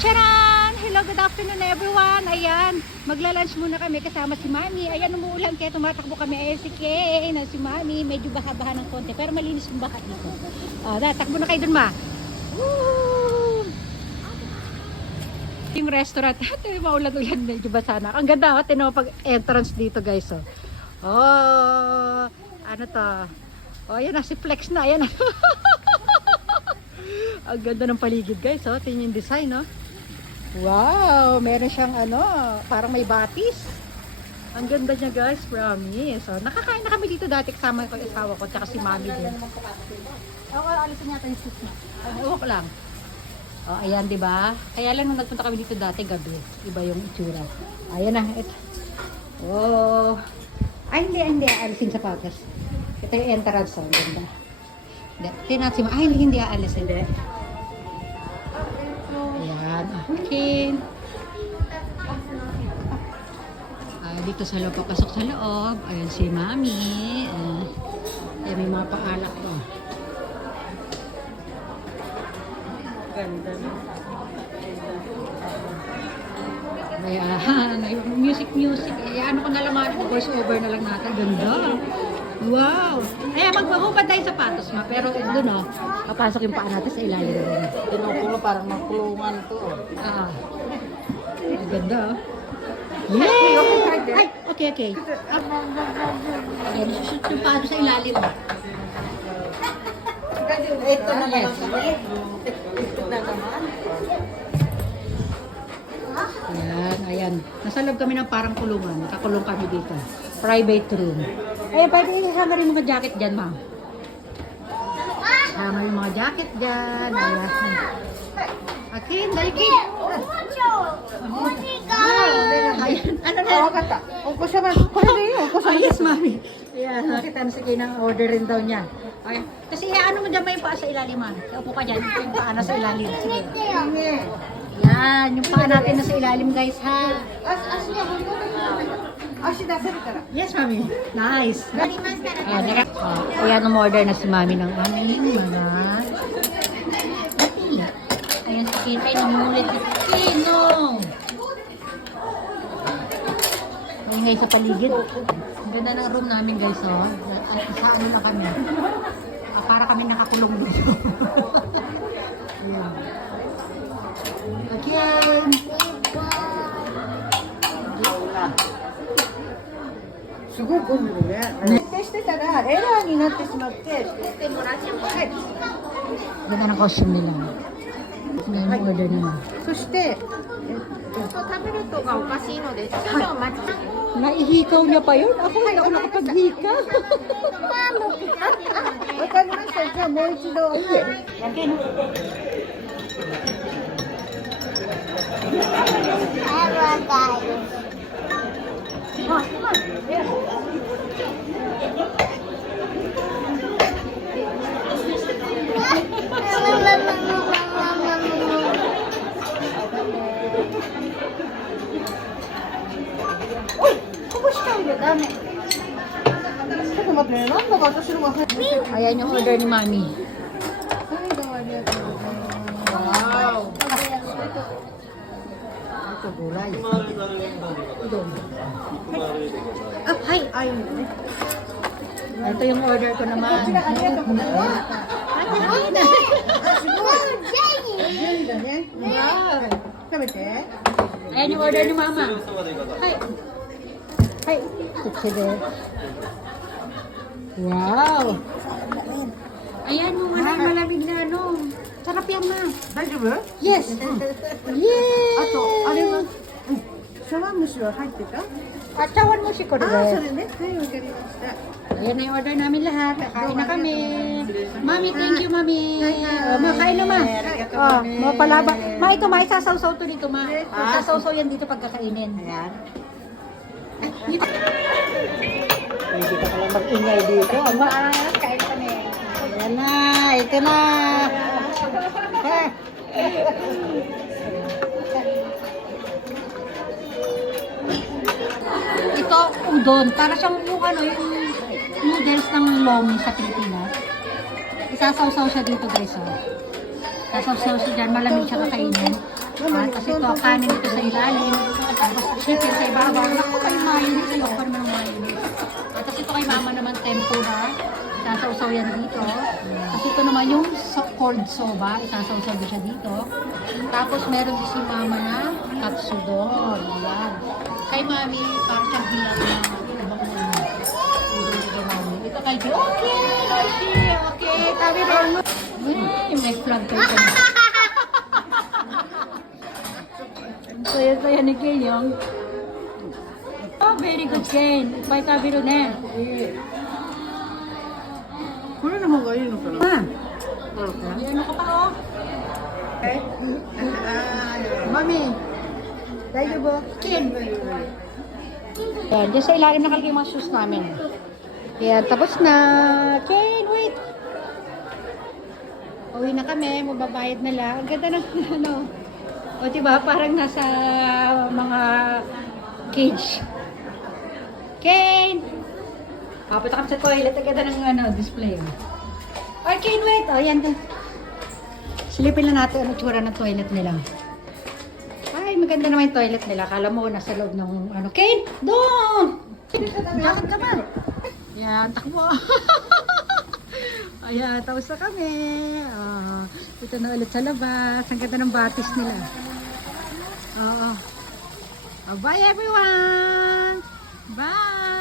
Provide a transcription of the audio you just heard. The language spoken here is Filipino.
Charan! Hello, good afternoon everyone. Ayan, magla-lunch muna kami kasama si Mami. Ayan, umuulan kaya tumatakbo kami. Ayan si Kay na si Mami. Medyo baha-baha ng konti pero malinis yung baha dito. Takbo na kayo dun, Ma. Woo! Yung restaurant. Ito yung maulan-ulan. Medyo basa na. Ang ganda. Tinaw pag entrance dito guys. Ano to? Ayan na si Flex na. Ayan na. Ang ganda ng paligid guys. Tingnan yung design. Wow, meron siyang parang may batis. Ang ganda niya guys, promise. Nakakain na kami dito dati kasama ko yung asawa ko tsaka si Mami din. Alisin niya yung sis na. Ewan ko lang. Ayan, di ba? Kaya lang nung nagpunta kami dito dati gabi, iba yung itsura. Ayan na. Ay, hindi. Alisin sa patas. Ito yung entrance. Ang ganda. Tingnan si Mami. Ay, hindi aalisin. Hindi. Ayan, okay. Dito sa loob, papasok sa loob. Ayan si Mami. Ayan, may mga paalak to. Ganda na. Ayan, music. Ano ko na lang mga voice over na lang natin. Ganda. Wow! Ayan, maghubad tayo sapatos, Ma. Pero doon, papasok yung paa natin sa ilalim. Pinukulo parang makulungan to. Ang ganda, Yay! Ay, okay. Ayan, shoot yung paa sa ilalim. Ito na naman kami. Ito na naman. Ayan. Nasa loob kami ng parang kulungan. Nakakulong kami dito. Private room. Ayan, pwede isasama rin mga jacket dyan, Ma. Sama yung mga jacket dyan. Ayan. Okay, dali kayo. Ayan, ano na? Yes, Mami. Ayan, nakita na si Kay ng order rin daw niya. Ayan. Kasi ano mo dyan ba yung paa sa ilalim, Ma? Upo ka dyan. Yung paa na sa ilalim. Sige. Yan, yung paa natin na sa ilalim, guys, ha? Yes, Mami. Nice. Ayan, umorder na si Mami ng aming mga pati. Ayan, si Kay. Ay, namulit si Kino. Ayan, guys, sa paligid. Ang ganda ng room namin, guys, At sa ano na kami. Para kami nakakulong dito. Ayan. Again. すごい混んでるね。設定してたらエラーになってしまって、してもらってもはい。 Ganda ng costume nila. Ngayon yung order nila. そして、タブレットがおかしいので少々お待ち。 Naihikaw niya pa yun? Ako hindi ako nakapaghika. わかりました。じゃあもう一度。はい。 Again. Dami. ちょっと待ってね。なんだか私のが入ってる。 Ayan yung order ni Mami. はい、どうもありがとうございます。わーお。あと5ライス。 Hi. ああいうのね。 Ito yung order ko naman. こちらありがとうございます。ジェリーだね。はい。食べて。 Ayan yung order ni Mama. Hi. Hi. Sige. Wow. Ayan yung malamig na Sarap yan, Ma. 大丈夫？ Yes. あとあれ Yay. は、茶碗蒸しは入ってた？ At sawan mo si ああ、そ Corvette. れね。はい、わかりました。 Ayan na yung order namin lahat. Kakain na kami. Mami, thank you, Mami. Makain na, Ma. Mapalaba. Ma, ito, Ma, isasaw-saw to dito, Ma. Isasaw-saw yan dito pagkakainin. Ayan. Hindi ka pala mag-ingay dito. Ma, kain kami. Ayan na, ito na. Ito, udon. Para siyang yung yung noodles ng lomi sa Pilipinas. Isasaw-saw siya dito guys. Sasaw-saw siya dyan. Malamig siya kakainin. Tapos ito, kanin ito sa ilalim. Tapos chicken sa ibabaw. Naku, kayo mayonnaise. Ayoko pa naman ng mayonnaise. Tapos ito kay mama naman tempura. Isasawsaw yan dito. Tapos ito naman yung cold soba. Isasawsaw din siya dito. Tapos meron din si mama na katsudon. Yan. Kay mami, parang siyang hilang na ibang mami. Ito kay Di. Okay. Tabi rin. May flag kayo pa. Saya ni Ken yung. Oh, very good Ken. May kabiro na. Kung ano naman kayo, no? Ah, may ano ka pa oh? Mami, tayo ba? Ken. Yan, dyan sa ilalim nakalagay yung mga shoes namin. Yan, tapos na. Ken, wait. Uwi na kami, mababayad na lang. Ang ganda ng ano. O diba, parang nasa mga cage. Kane! Papunta kami sa toilet. Ang ganda ng ano, display. Ay, Kane, wait! O, yan. Silipin lang natin ang itsura ng toilet nila. Ay, maganda naman yung toilet nila. Akala mo, nasa loob ng ano. Kane! Doon! Lakad ka ba? Yan, takbo. Ayan, tapos na kami. Ito na ulit sa labas. Ang ganda ng batis nila. Bye everyone! Bye!